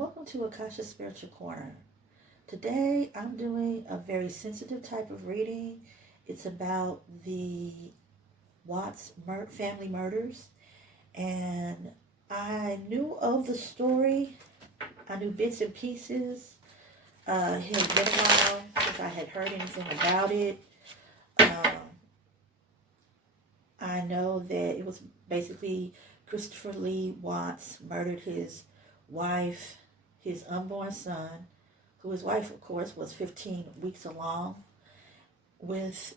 welcome to Akasha Spiritual Corner. Today I'm doing a very sensitive type of reading. It's about the Watts family murders, and I knew of the story. I knew bits and pieces. It had been a while since I had heard anything about it. Um, I know that it was basically Christopher Lee Watts murdered his wife, his unborn son, who his wife, of course, was 15 weeks along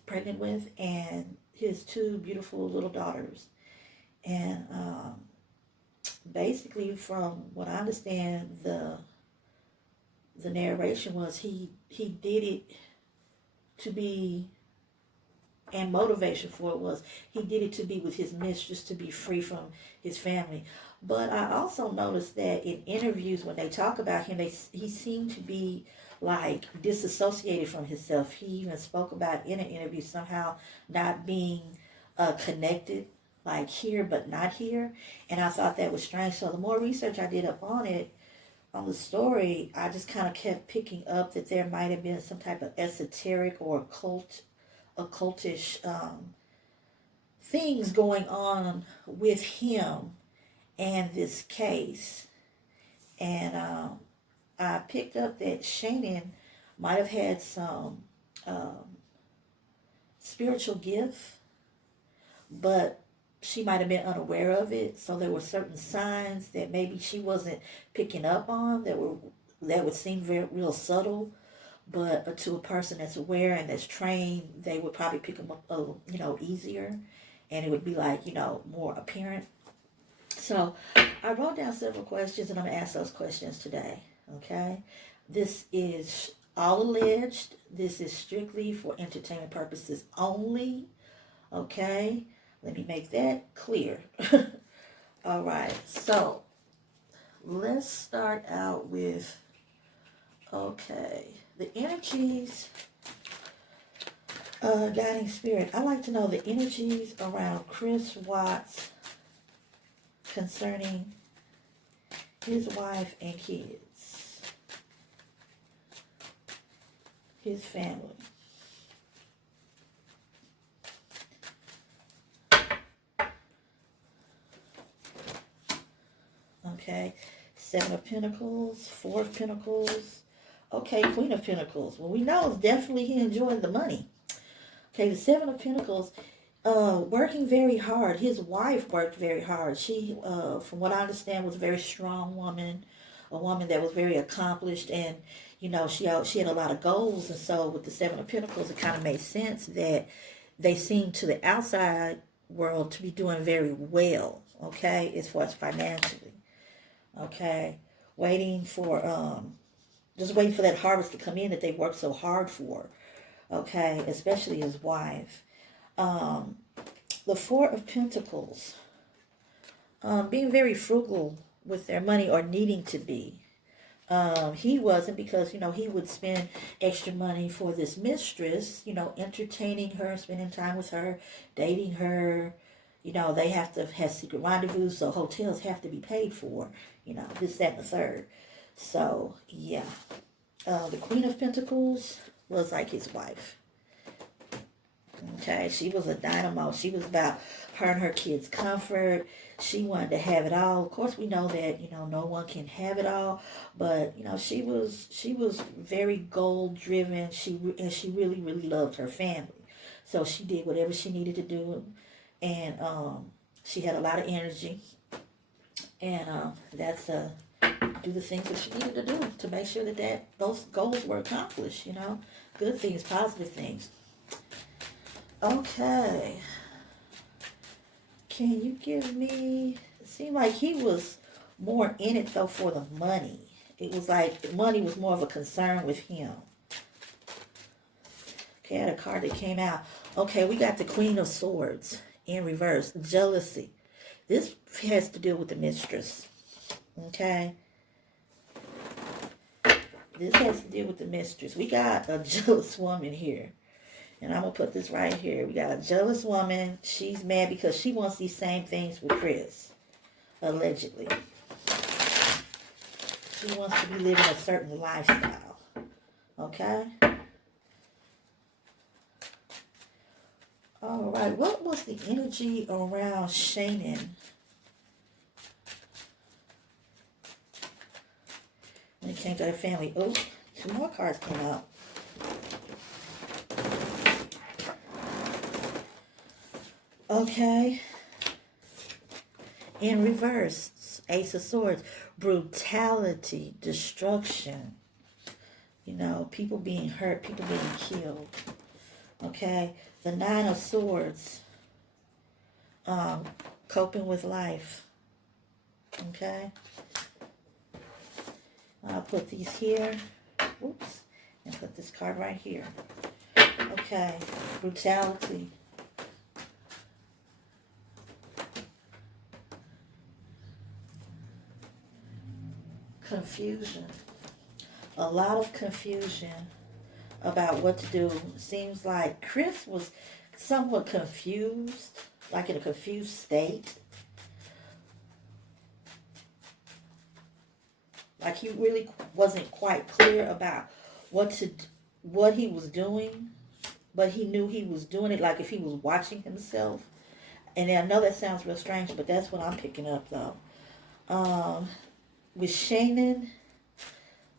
pregnant with, and his two beautiful little daughters. And basically, from what I understand, the narration was he did it to be, and motivation for it was he did it to be with his mistress, to be free from his family. But I also noticed that in interviews when they talk about him, he seemed to be like disassociated from himself. He even spoke about in an interview somehow not being connected, like here but not here. And I thought that was strange. So the more research I did up on it, on the story, I just kind of kept picking up that there might have been some type of esoteric or occultish things going on with him and this case. And I picked up that Shannon might have had some spiritual gift, but she might have been unaware of it. So there were certain signs that maybe she wasn't picking up on that would seem very real subtle, but to a person that's aware and that's trained, they would probably pick them up easier, and it would be like more apparent. So I wrote down several questions, and I'm gonna ask those questions today. Okay, this is all alleged. This is strictly for entertainment purposes only. Okay, let me make that clear. All right, so let's start out with, okay, the energies, guiding spirit. I like to know the energies around Chris Watts concerning his wife and kids, his family. Okay, Seven of Pentacles, Four of Pentacles. Okay, Queen of Pentacles. Well, we know definitely he enjoyed the money. Okay, the Seven of Pentacles, working very hard. His wife worked very hard. She, from what I understand, was a very strong woman, a woman that was very accomplished, and she had a lot of goals. And so with the Seven of Pentacles, it kind of made sense that they seemed to the outside world to be doing very well. Okay, as far as financially. Okay, just waiting for that harvest to come in that they worked so hard for. Okay, especially his wife. The Four of Pentacles, being very frugal with their money, or needing to be. He wasn't, because he would spend extra money for this mistress, entertaining her, spending time with her, dating her. They have to have secret rendezvous, so hotels have to be paid for, this, that, and the third. So, yeah. The Queen of Pentacles was like his wife. Okay, she was a dynamo. She was about her and her kids' comfort. She wanted to have it all. Of course, we know that, no one can have it all, but, she was very goal-driven. She really, really loved her family. So she did whatever she needed to do, and she had a lot of energy, and that's do the things that she needed to do to make sure that those goals were accomplished, good things, positive things. Okay. Can you give me, it seemed like he was more in it though for the money. It was like money was more of a concern with him. Okay, I had a card that came out. Okay, we got the Queen of Swords in reverse, jealousy. This has to do with the mistress. Okay. This has to do with the mistress. We got a jealous woman here. And I'm going to put this right here. We got a jealous woman. She's mad because she wants these same things with Chris. Allegedly. She wants to be living a certain lifestyle. Okay? All right. What was the energy around Shannon? When it came to her family. Oh, 2 more cards came out. Okay. In reverse, Ace of Swords. Brutality, destruction. You know, people being hurt, people being killed. Okay. The 9 of Swords. Coping with life. Okay. I'll put these here. Oops. And put this card right here. Okay. Brutality. Confusion. A lot of confusion about what to do. Seems like Chris was somewhat confused, like in a confused state. Like he really wasn't quite clear about what he was doing, but he knew he was doing it like if he was watching himself. And I know that sounds real strange, but that's what I'm picking up though. With Shannon,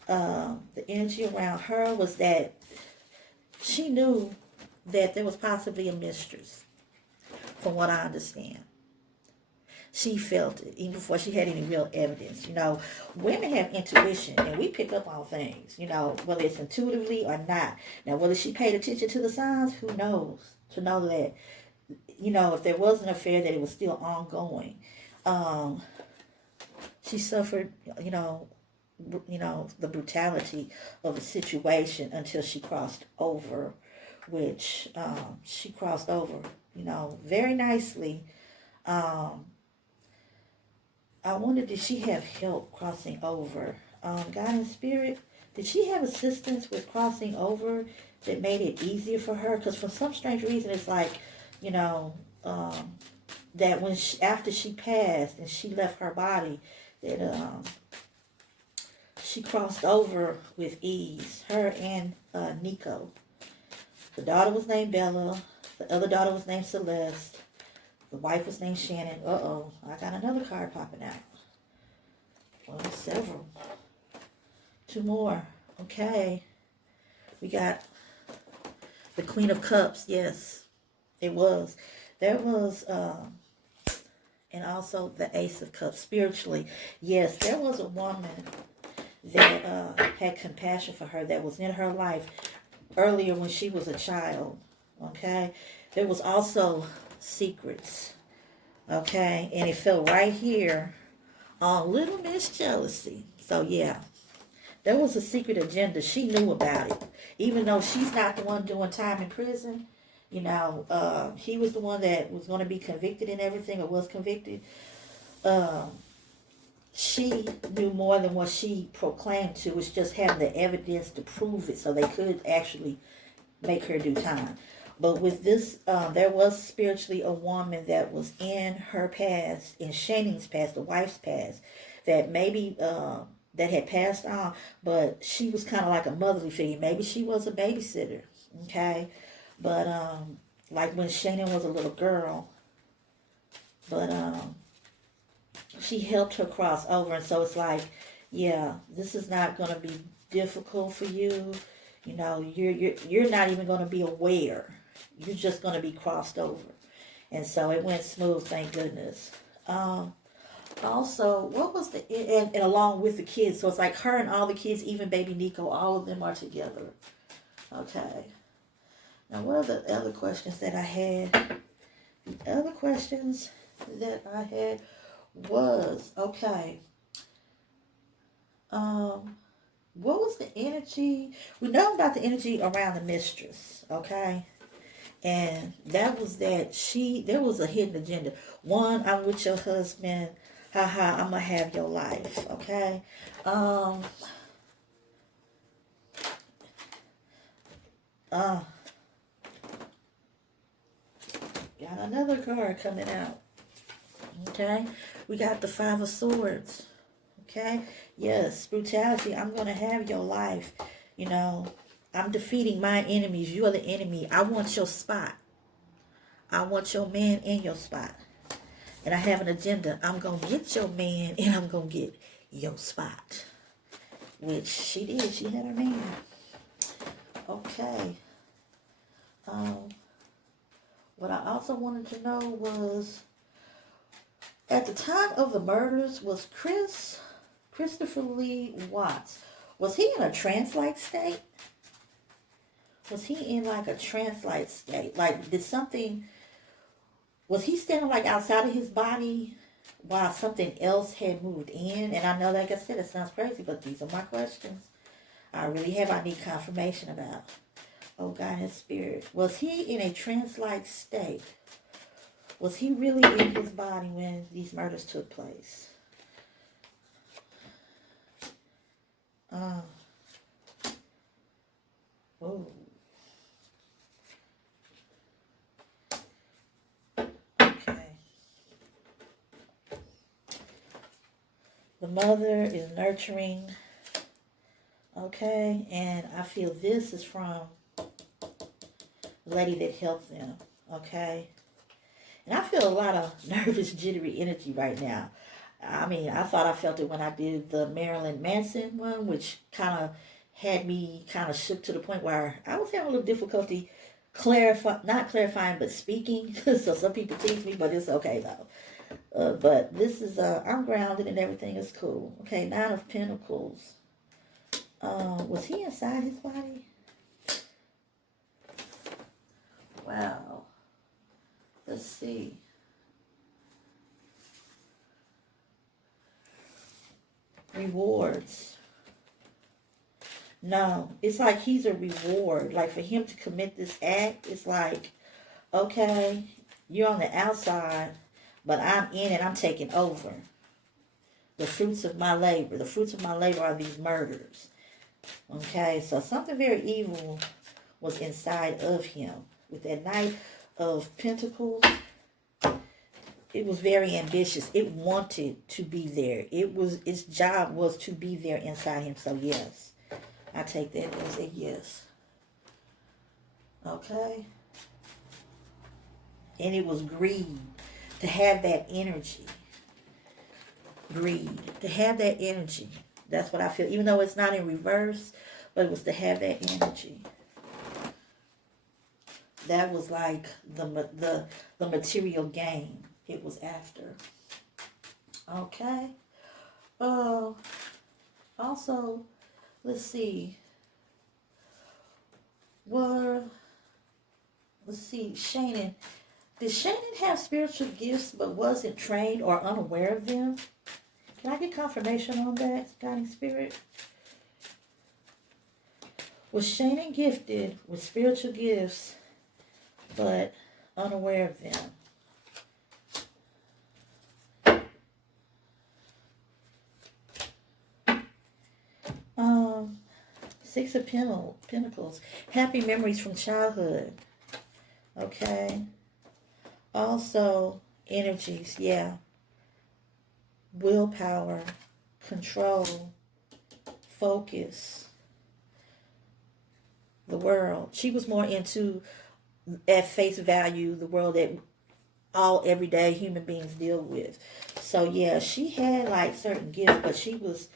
the energy around her was that she knew that there was possibly a mistress, from what I understand. She felt it, even before she had any real evidence. You know, women have intuition, and we pick up on things, you know, whether it's intuitively or not. Now, whether she paid attention to the signs, who knows? To know that, you know, if there was an affair, that it was still ongoing. She suffered, you know, the brutality of the situation until she crossed over, which she crossed over, you know, very nicely. I wonder, did she have help crossing over? God and Spirit, did she have assistance with crossing over that made it easier for her? Because for some strange reason, it's like, you know, that when after she passed and she left her body, that she crossed over with ease. Her and Nico. The daughter was named Bella. The other daughter was named Celeste. The wife was named Shannon. Uh-oh. I got another card popping out. Well, several. 2 more. Okay. We got the Queen of Cups. Yes, it was. There was, and also the Ace of Cups. Spiritually, yes, there was a woman that had compassion for her that was in her life earlier when she was a child. Okay. There was also secrets, okay, and it fell right here on Little Miss Jealousy. So yeah, there was a secret agenda. She knew about it, even though she's not the one doing time in prison. You know, he was the one that was going to be convicted and everything, or was convicted. She knew more than what she proclaimed to. Was just having the evidence to prove it, so they could actually make her do time. But with this, there was spiritually a woman that was in her past, in Shannon's past, the wife's past, that maybe that had passed on, but she was kind of like a motherly figure. Maybe she was a babysitter, okay? But like when Shannon was a little girl, but she helped her cross over, and so it's like, yeah, this is not going to be difficult for you. You know, you're not even going to be aware. You're just going to be crossed over. And so it went smooth, thank goodness. Also, what was and along with the kids, so it's like her and all the kids, even baby Nico, all of them are together. Okay. Now, what are the other questions that I had? The other questions that I had was, okay, what was the energy? We know about the energy around the mistress, okay? And that was that there was a hidden agenda. One, I'm with your husband. Haha, I'm going to have your life, okay? Got another card coming out, okay? We got the 5 of Swords, Okay? Yes, brutality. I'm going to have your life. You know, I'm defeating my enemies. You are the enemy. I want your spot. I want your man in your spot. And I have an agenda. I'm going to get your man and I'm going to get your spot. Which she did. She had her man. Okay. What I also wanted to know was, at the time of the murders, was Christopher Lee Watts, was he in a trance-like state? Was he in like a trance-like state? Like, was he standing like outside of his body while something else had moved in? And I know, like I said, it sounds crazy, but these are my questions. I need confirmation about. Oh, God, his spirit. Was he in a trance-like state? Was he really in his body when these murders took place? Oh. Okay. The mother is nurturing. Okay. And I feel this is from the lady that helped them. Okay. And I feel a lot of nervous, jittery energy right now. I mean, I thought I felt it when I did the Marilyn Manson one, which kind of had me kind of shook to the point where I was having a little difficulty not clarifying, but speaking. So some people tease me, but it's okay though. But this is, I'm grounded and everything is cool. Okay, 9 of Pentacles. Was he inside his body? Wow. Let's see. Rewards. No, it's like he's a reward. Like for him to commit this act, it's like, okay, you're on the outside, but I'm in and I'm taking over. The fruits of my labor. The fruits of my labor are these murders. Okay, so something very evil was inside of him. With that Knight of Pentacles, it was very ambitious. It wanted to be there. Its job was to be there inside him. So yes, I take that as a yes. Okay. And it was greed to have that energy. Greed to have that energy. That's what I feel. Even though it's not in reverse, but it was to have that energy. That was like the material gain it was after. Okay. Also, let's see. Let's see, Shannon. Did Shannon have spiritual gifts but wasn't trained or unaware of them? Can I get confirmation on that, guiding spirit? Was Shannon gifted with spiritual gifts but unaware of them? 6 of Pentacles. Happy memories from childhood. Okay. Also, energies, yeah. Willpower, control, focus, the world. She was more into, at face value, the world that all everyday human beings deal with. So yeah, she had like certain gifts, but she was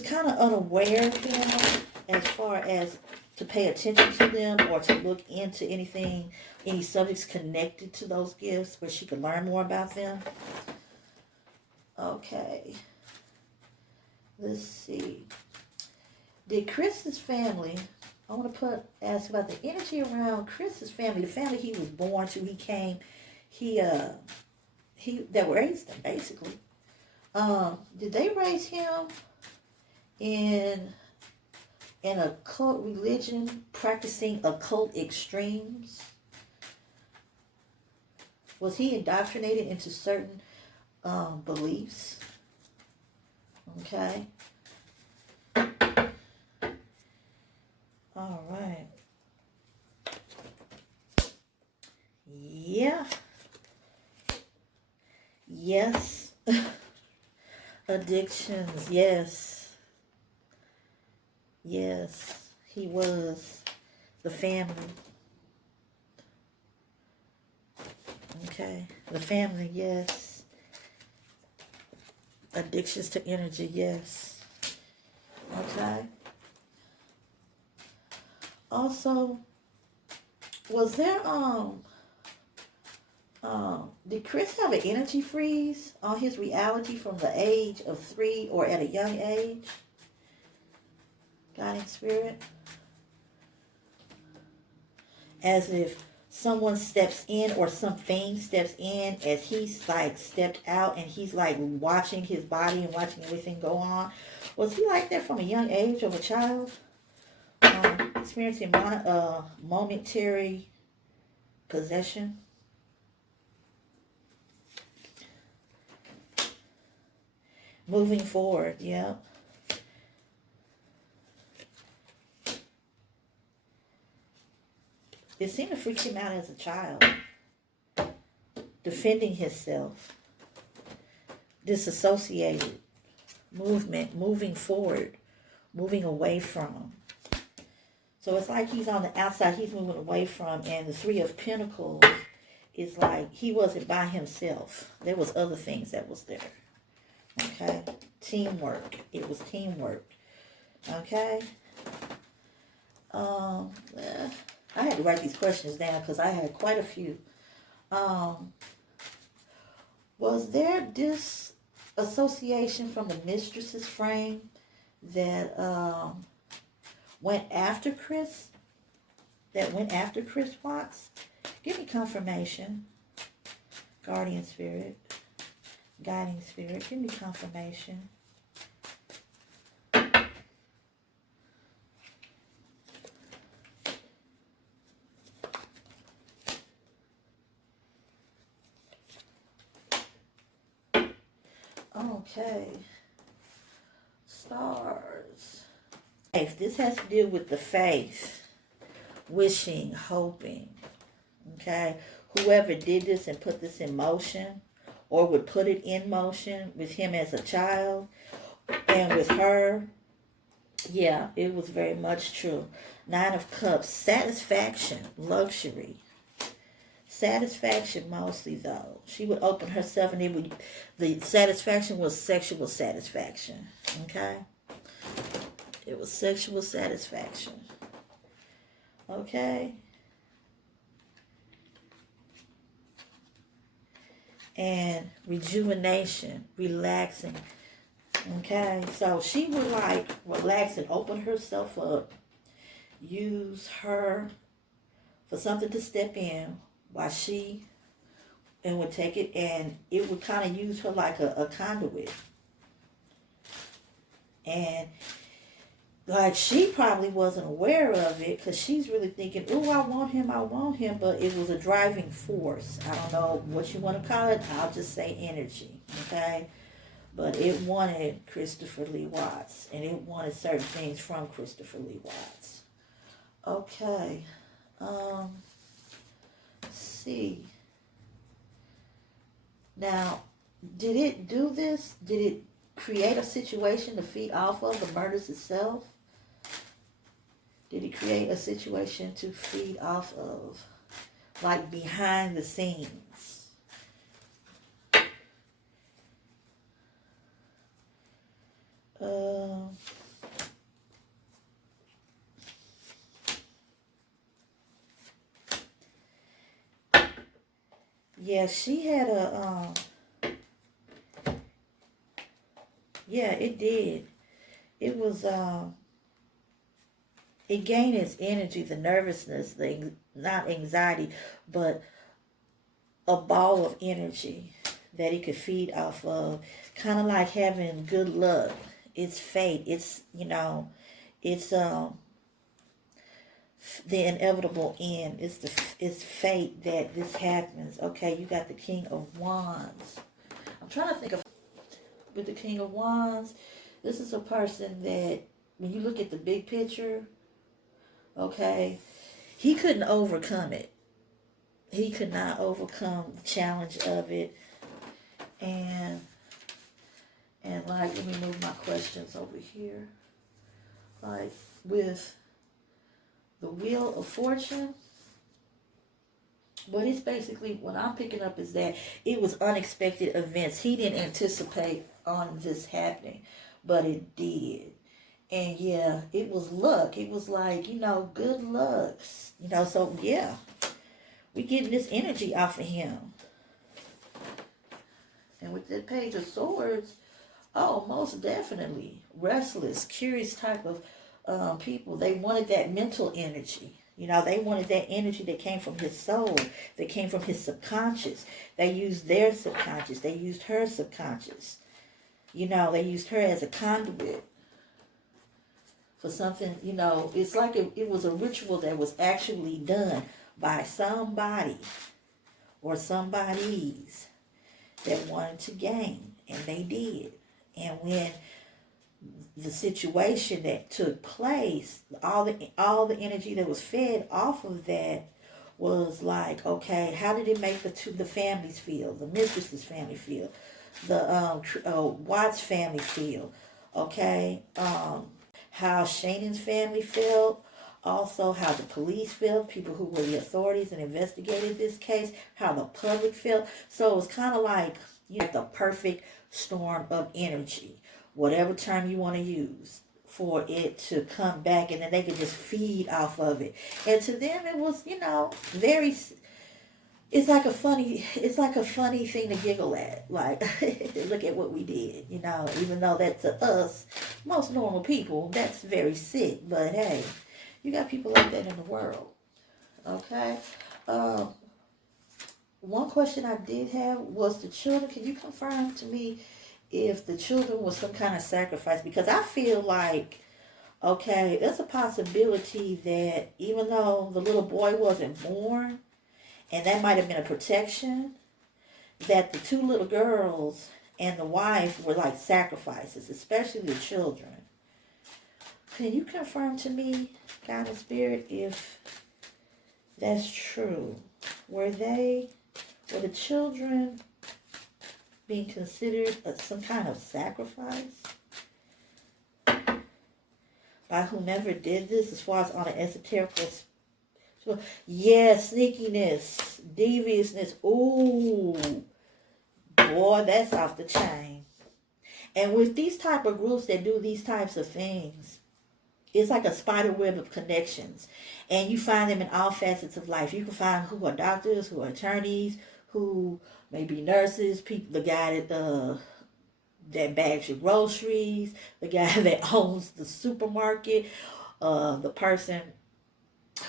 kind of unaware of them as far as to pay attention to them or to look into any subjects connected to those gifts where she could learn more about them. Okay. Let's see. Did Chris's family, I want to ask about the energy around Chris's family, the family he was born to, that raised him, basically. Did they raise him in an occult religion, practicing occult extremes? Was he indoctrinated into certain beliefs? Okay. All right. Yeah. Yes. Addictions, yes. Yes, he was. The family. Okay. The family, yes. Addictions to energy, yes. Okay. Also, was there did Chris have an energy freeze on his reality from the age of 3 or at a young age? Guiding spirit? As if someone steps in or something steps in as he's like stepped out and he's like watching his body and watching everything go on. Was he like that from a young age of a child? Experiencing momentary possession? Moving forward, yeah. It seemed to freak him out as a child. Defending himself. Disassociated. Movement. Moving forward. Moving away from him. So it's like he's on the outside. He's moving away from. And the 3 of Pentacles is like he wasn't by himself. There was other things that was there. Okay? Teamwork. It was teamwork. Okay? I had to write these questions down because I had quite a few. Was there disassociation from the mistress's frame that went after Chris? That went after Chris Watts? Give me confirmation. Guardian spirit. Guiding spirit. Give me confirmation. Okay. Stars. If this has to do with the faith, wishing, hoping, okay? Whoever did this and put this in motion or would put it in motion with him as a child and with her, yeah, it was very much true. 9 of Cups, satisfaction, luxury. Satisfaction mostly though. She would open herself and the satisfaction was sexual satisfaction. Okay? It was sexual satisfaction. Okay? And rejuvenation, relaxing. Okay? So she would like relax and open herself up. Use her for something to step in while she and would take it, and it would kind of use her like a conduit. And like she probably wasn't aware of it because she's really thinking, oh, I want him, but it was a driving force. I don't know what you want to call it. I'll just say energy, okay? But it wanted Christopher Lee Watts, and it wanted certain things from Christopher Lee Watts. Okay. Let's see. Now, did it do this? Did it create a situation to feed off of the murders itself? Did it create a situation to feed off of, like behind the scenes? Yeah, she had a, yeah, it did. It was, it gained its energy, the nervousness, not anxiety, but a ball of energy that it could feed off of. Kind of like having good luck. It's fate. It's, it's the inevitable end. It's fate that this happens. Okay, you got the King of Wands. I'm trying to think of, with the King of Wands, this is a person that, when you look at the big picture, okay, he couldn't overcome it. He could not overcome the challenge of it. And And like, let me move my questions over here. Like with the Wheel of Fortune, what it's basically, what I'm picking up is that it was unexpected events. He didn't anticipate on this happening, but it did. And yeah, it was luck. It was like, good lucks. So yeah, we getting this energy off of him. And with the Page of Swords, oh, most definitely. Restless, curious type of people. They wanted that mental energy. They wanted that energy that came from his soul, that came from his subconscious. They used their subconscious. They used her subconscious. They used her as a conduit for something, it's like it was a ritual that was actually done by somebody or somebodies that wanted to gain, and they did. And when the situation that took place, all the energy that was fed off of that was like, okay, how did it make the families feel? The mistress's family feel, the Watts family feel, okay? How Shannon's family felt, also how the police felt, people who were the authorities and investigated this case, how the public felt. So it was kind of like you have the perfect storm of energy, whatever term you want to use, for it to come back, and then they could just feed off of it. And to them, it was, very. It's like a funny thing to giggle at. Like, look at what we did, even though that to us, most normal people, that's very sick. But hey, you got people like that in the world. Okay. One question I did have was the children. Can you confirm to me if the children was some kind of sacrifice? Because I feel like, okay, there's a possibility that even though the little boy wasn't born, and that might have been a protection, that the two little girls and the wife were like sacrifices, especially the children. Can you confirm to me, God and Spirit, if that's true? Were the children being considered some kind of sacrifice by whomever did this, as far as on an esoteric? Yeah, sneakiness, deviousness. Ooh, boy, that's off the chain. And with these type of groups that do these types of things, it's like a spider web of connections. And you find them in all facets of life. You can find who are doctors, who are attorneys, who may be nurses, people, the guy that bags your groceries, the guy that owns the supermarket, the person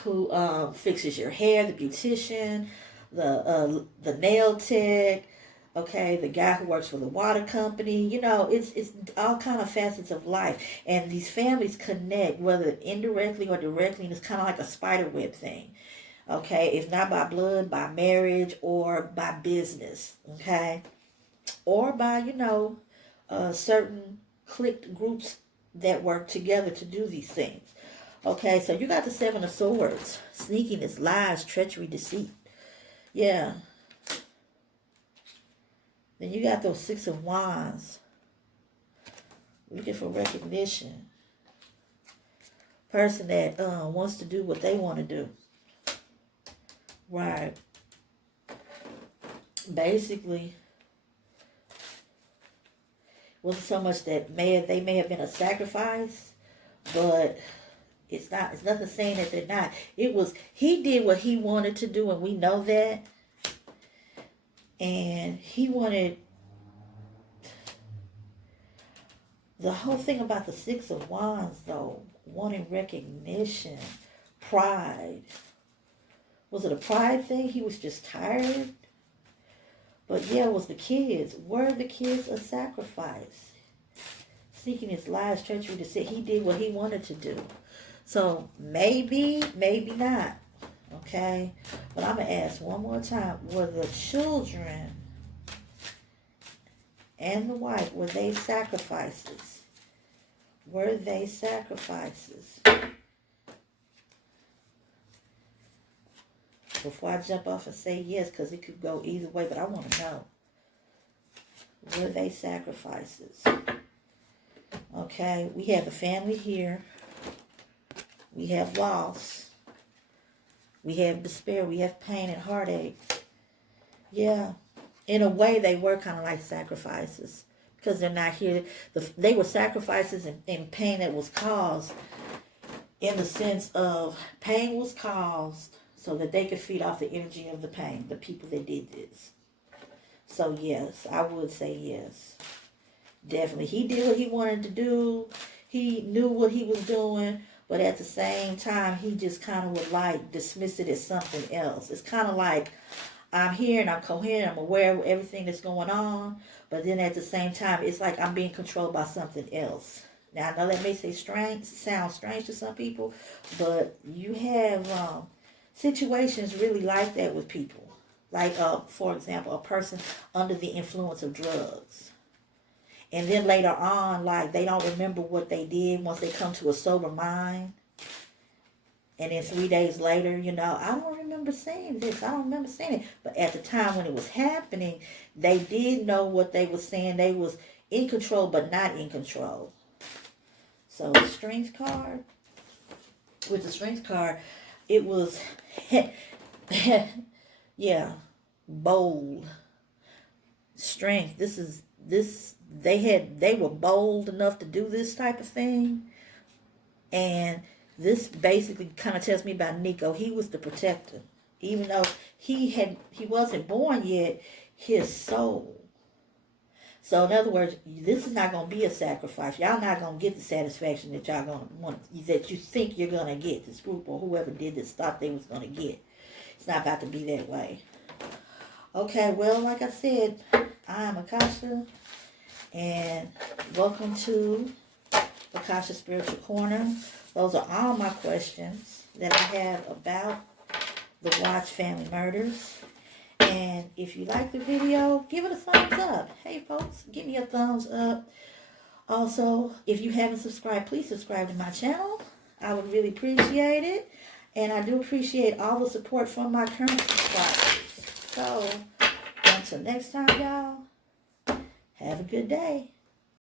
who fixes your hair, the beautician, the nail tech, okay, the guy who works for the water company. It's all kind of facets of life. And these families connect, whether indirectly or directly, and it's kind of like a spider web thing. Okay, if not by blood, by marriage, or by business, okay? Or by, certain clicked groups that work together to do these things. Okay, so you got the Seven of Swords. Sneakiness, lies, treachery, deceit. Yeah. Then you got those Six of Wands. Looking for recognition. Person that wants to do what they want to do. Right. Basically, it wasn't so much that they may have been a sacrifice, but it's nothing saying that they're not. He did what he wanted to do, and we know that. And he wanted, the whole thing about the Six of Wands, though, wanting recognition, pride. Was it a pride thing? He was just tired? But yeah, it was the kids. Were the kids a sacrifice? Seeking his lies, treachery, to say he did what he wanted to do. So maybe, maybe not. Okay? But I'm going to ask one more time. Were the children and the wife, were they sacrifices? Were they sacrifices? Before I jump off and say yes, because it could go either way, but I want to know. Were they sacrifices? Okay, we have the family here. We have loss. We have despair. We have pain and heartache. Yeah. In a way, they were kind of like sacrifices. Because they're not here. They were sacrifices in pain that was caused. In the sense of pain was caused so that they could feed off the energy of the pain. The people that did this. So yes, I would say yes. Definitely. He did what he wanted to do. He knew what he was doing. But at the same time, he just kind of would like dismiss it as something else. It's kind of like, I'm here and I'm coherent. I'm aware of everything that's going on. But then at the same time, it's like I'm being controlled by something else. Now, I know that may sound strange to some people. But you have situations really like that with people. Like, for example, a person under the influence of drugs. And then later on, like, they don't remember what they did once they come to a sober mind. And then 3 days later, I don't remember saying this. I don't remember saying it. But at the time when it was happening, they did know what they were saying. They was in control, but not in control. So, the strength card. With the strength card, it was, yeah, bold. Strength. They were bold enough to do this type of thing. And this basically kind of tells me about Nico. He was the protector. Even though he wasn't born yet, his soul. So in other words, this is not going to be a sacrifice. Y'all not going to get the satisfaction that y'all going to want, that you think you're going to get. This group or whoever did this thought they was going to get. It's not about to be that way. Okay, well, like I said, I am Akasha. And welcome to Akasha Spiritual Corner. Those are all my questions that I have about the Watts family murders. And if you like the video, give it a thumbs up. Hey folks, give me a thumbs up. Also, if you haven't subscribed, please subscribe to my channel. I would really appreciate it. And I do appreciate all the support from my current subscribers. So, until next time, y'all, have a good day.